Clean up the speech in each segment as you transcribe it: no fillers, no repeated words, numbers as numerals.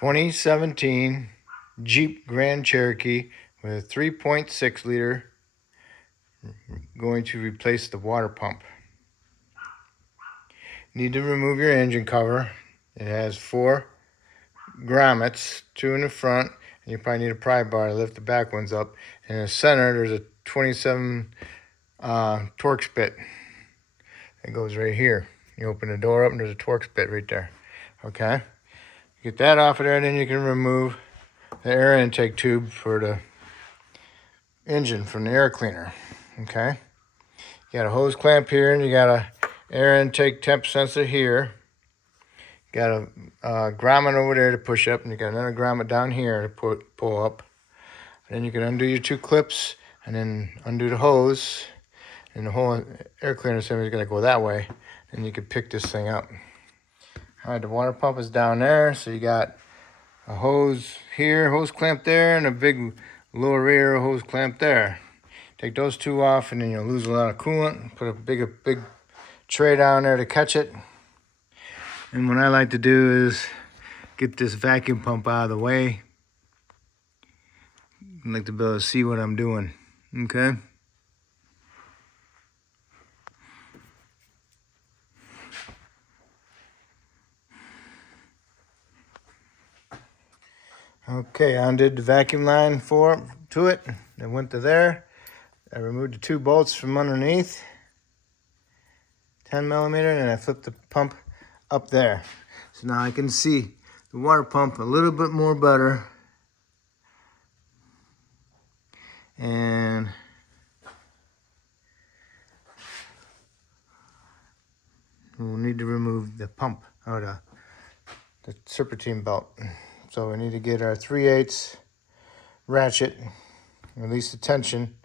2017 Jeep Grand Cherokee with a 3.6 liter, going to replace the water pump. Need to remove your engine cover. It has 4 grommets, 2 in the front, and you probably need a pry bar to lift the back ones up. In the center, there's a 27 Torx bit that goes right here. You open the door up and there's a Torx bit right there. Okay, get that off of there, and then you can remove the air intake tube for the engine from the air cleaner. Okay, you got a hose clamp here, and you got a air intake temp sensor here. Got a grommet over there to push up, and you got another grommet down here to pull up. And then you can undo your 2 clips, and then undo the hose, and the whole air cleaner assembly is going to go that way. And you can pick this thing up. All right, the water pump is down there, so you got a hose here, hose clamp there, and a big lower rear hose clamp there. Take those 2 off, and then you'll lose a lot of coolant. Put a big tray down there to catch it. And what I like to do is get this vacuum pump out of the way. I like to be able to see what I'm doing. Okay. Okay, I undid the vacuum line to it. It went to there. I removed the 2 bolts from underneath, 10 millimeter, and I flipped the pump up there. So now I can see the water pump a little bit more better. And we'll need to remove the pump, or the serpentine belt. So we need to get our 3/8 ratchet, release the tension,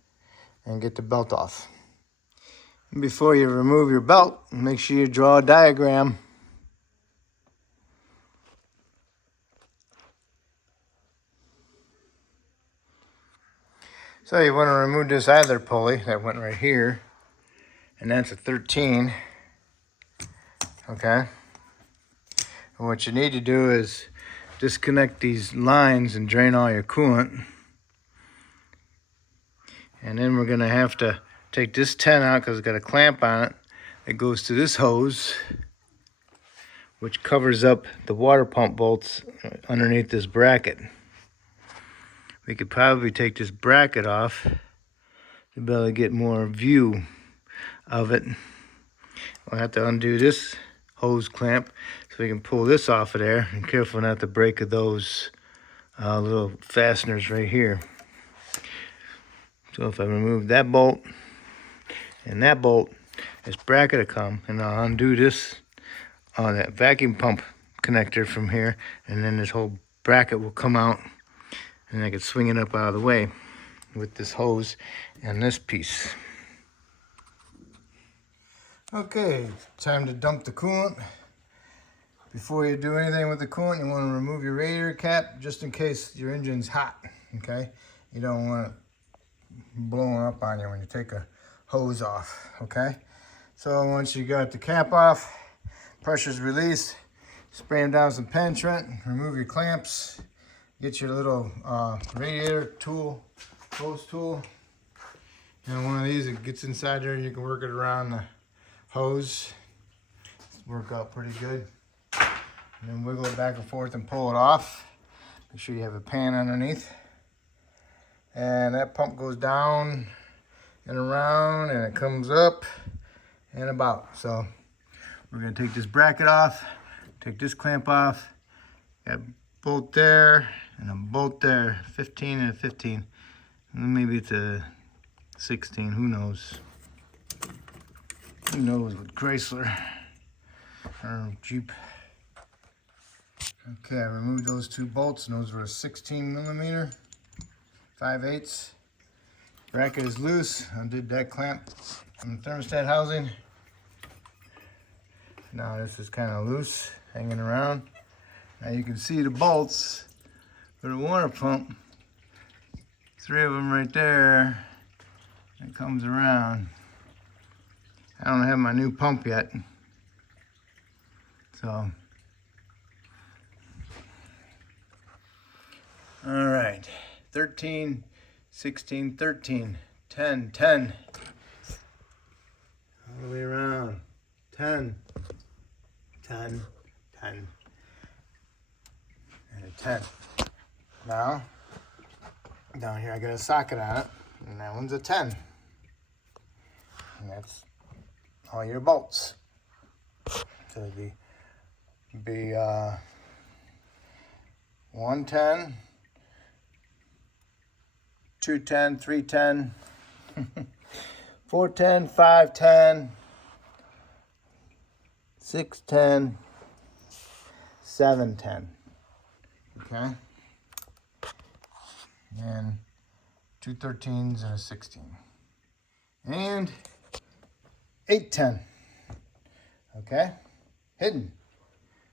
and get the belt off. And before you remove your belt, make sure you draw a diagram. So you want to remove this idler pulley that went right here, and that's a 13. Okay. And what you need to do is disconnect these lines and drain all your coolant. And then we're going to have to take this 10 out because it's got a clamp on it that goes to this hose, which covers up the water pump bolts underneath this bracket. We could probably take this bracket off to be able to get more view of it. We'll have to undo this hose clamp so we can pull this off of there, and careful not to break those little fasteners right here. So if I remove that bolt and that bolt, this bracket will come, and I'll undo this that vacuum pump connector from here, and then this whole bracket will come out, and I can swing it up out of the way with this hose and this piece. Okay, time to dump the coolant. Before you do anything with the coolant, you want to remove your radiator cap just in case your engine's hot. Okay, you don't want it blowing up on you when you take a hose off. Okay, so once you got the cap off, pressure's released, spray them down some penetrant, remove your clamps, get your little radiator tool, hose tool, and one of these, it gets inside there, you can work it around the hose. Work out pretty good. And then wiggle it back and forth and pull it off. Make sure you have a pan underneath. And that pump goes down and around, and it comes up and about. So we're gonna take this bracket off, take this clamp off, got a bolt there and a bolt there, 15 and a 15. Maybe it's a 16, who knows? Who knows with Chrysler or Jeep. Okay, I removed those 2 bolts, and those were a 16 millimeter, 5/8. Bracket is loose. Undid that clamp from the thermostat housing. Now this is kind of loose, hanging around. Now you can see the bolts for the water pump. 3 of them right there. It comes around. I don't have my new pump yet, so 13, 16, 13, 10, 10. All the way around. 10, 10, 10, and a 10. Now, down here I got a socket on it, and that one's a 10. And that's all your bolts. So it'd be 110, 210, 310, 410, 510, 610, 710. Okay? And 2 13s and a 16. And 810. Okay? Hidden.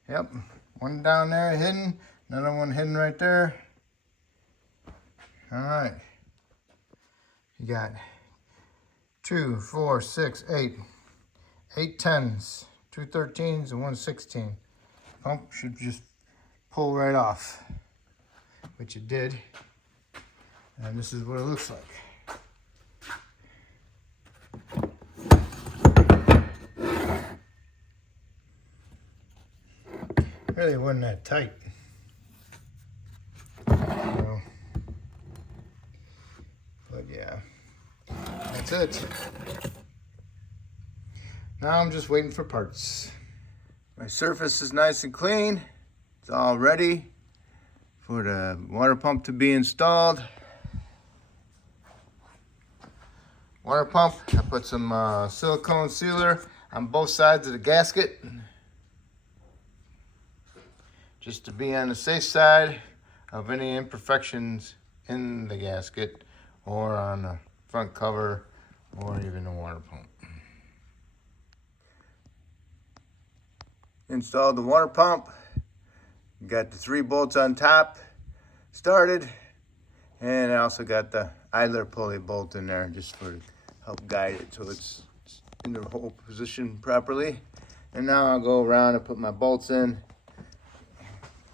Yep. One down there hidden. Another one hidden right there. Alright. You got 2, 4, 6, 8. 8 10s, 2 13s, and 1 16. Pump should just pull right off. Which it did. And this is what it looks like. Really wasn't that tight. So, but yeah, that's it. Now I'm just waiting for parts. My surface is nice and clean. It's all ready for the water pump to be installed. Water pump, I put some silicone sealer on both sides of the gasket, just to be on the safe side of any imperfections in the gasket or on the front cover or even the water pump. Installed the water pump, got the 3 bolts on top started, and I also got the idler pulley bolt in there just for help guide it so it's in the whole position properly. And now I'll go around and put my bolts in.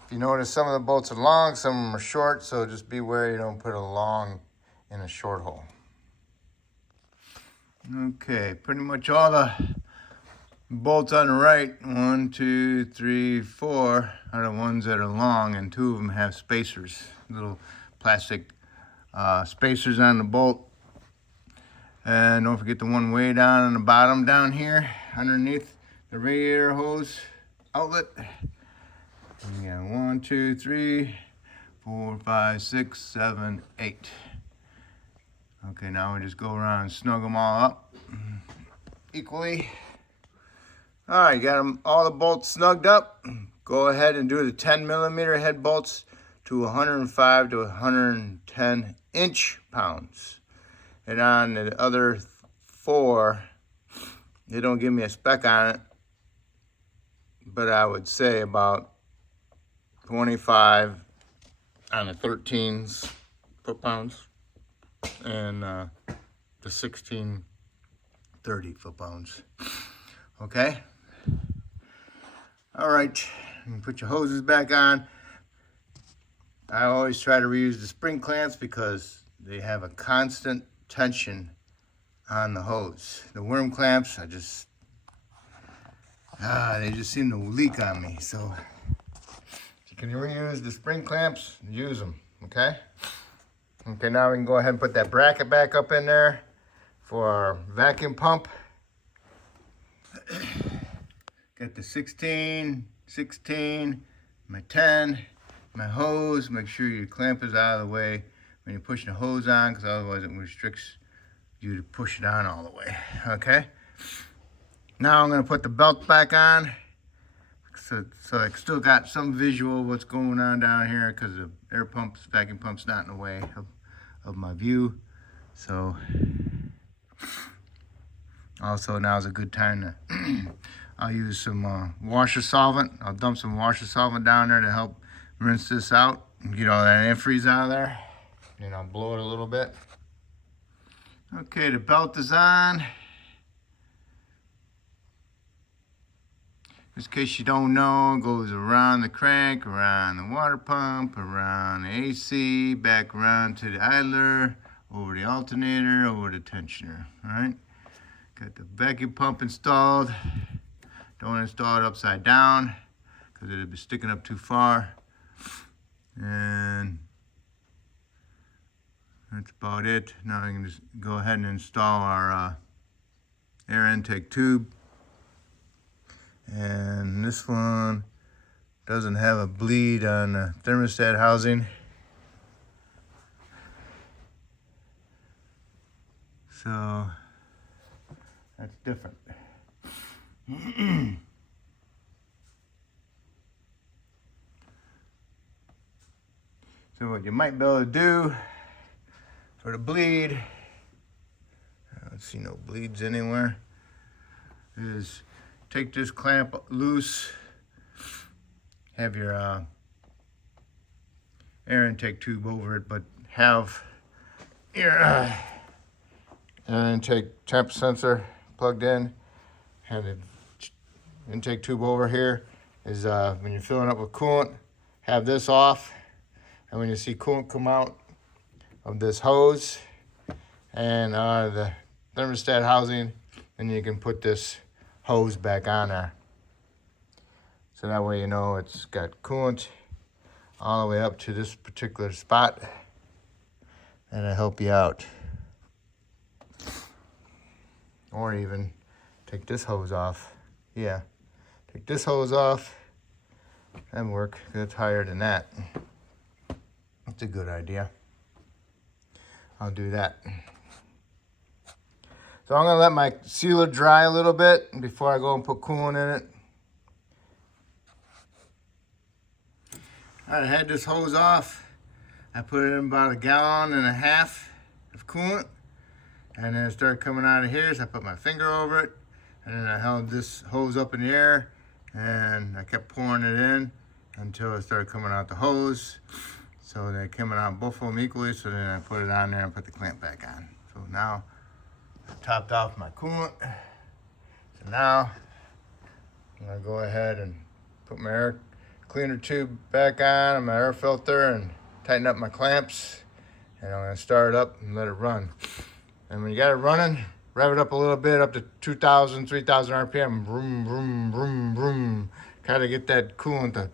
If you notice, some of the bolts are long, some of them are short, so just beware you don't put a long in a short hole. Okay, pretty much all the bolts on the right, 1, 2, 3, 4, are the ones that are long, and 2 of them have spacers, little plastic spacers on the bolt. And don't forget the one way down on the bottom down here, underneath the radiator hose outlet. We got 1, 2, 3, 4, 5, 6, 7, 8. Okay, now we just go around and snug them all up equally. All right, got them all the bolts snugged up. Go ahead and do the 10mm head bolts to 105 to 110 inch-pounds. And on the other 4, they don't give me a spec on it, but I would say about 25 on the 13s foot-pounds and the 16 30 foot-pounds. Okay? All right, you can put your hoses back on. I always try to reuse the spring clamps because they have a constant tension on the hose. The worm clamps, they just seem to leak on me. So if you can reuse the spring clamps, use them, okay? Okay, now we can go ahead and put that bracket back up in there for our vacuum pump. Got the 16, 16, my 10, my hose. Make sure your clamp is out of the way when you're pushing the hose on, because otherwise it restricts you to push it on all the way, okay? Now I'm gonna put the belt back on, so I still got some visual of what's going on down here, because the air pump's, vacuum pump's not in the way of my view. So also now's a good time to I'll use some washer solvent. I'll dump some washer solvent down there to help rinse this out and get all that antifreeze out of there. And I'll blow it a little bit. Okay, the belt is on. Just in case you don't know, it goes around the crank, around the water pump, around the AC, back around to the idler, over the alternator, over the tensioner. Alright? Got the vacuum pump installed. Don't install it upside down because it'll be sticking up too far. And that's about it. Now I can just go ahead and install our air intake tube. And this one doesn't have a bleed on the thermostat housing. So that's different. So what you might be able to do for the bleed, I don't see no bleeds anywhere, is take this clamp loose, have your air intake tube over it, but have your air intake temp sensor plugged in, have the intake tube over here. Is when you're filling up with coolant, have this off, and when you see coolant come out of this hose and the thermostat housing, then you can put this hose back on there. So that way you know it's got coolant all the way up to this particular spot. That'll help you out. Or even take this hose off. Yeah, take this hose off. That'll work. It's higher than that. That's a good idea. I'll do that. So I'm gonna let my sealer dry a little bit before I go and put coolant in it. I had this hose off. I put it in about 1.5 gallons of coolant. And then it started coming out of here, so I put my finger over it. And then I held this hose up in the air and I kept pouring it in until it started coming out the hose. So they're coming out both of them equally, so then I put it on there and put the clamp back on. So now I've topped off my coolant. So now I'm gonna go ahead and put my air cleaner tube back on and my air filter and tighten up my clamps. And I'm gonna start it up and let it run. And when you got it running, rev it up a little bit, up to 2,000, 3,000 RPM. Vroom, vroom, vroom, vroom. Kind of get that coolant to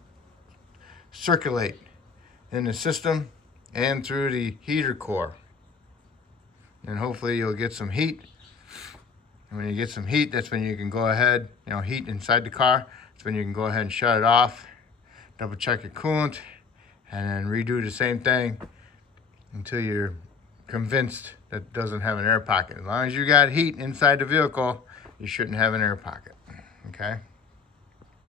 circulate in the system and through the heater core. And hopefully you'll get some heat. And when you get some heat, that's when you can go ahead, heat inside the car. That's when you can go ahead and shut it off, double check your coolant, and then redo the same thing until you're convinced that it doesn't have an air pocket. As long as you got heat inside the vehicle, you shouldn't have an air pocket, okay?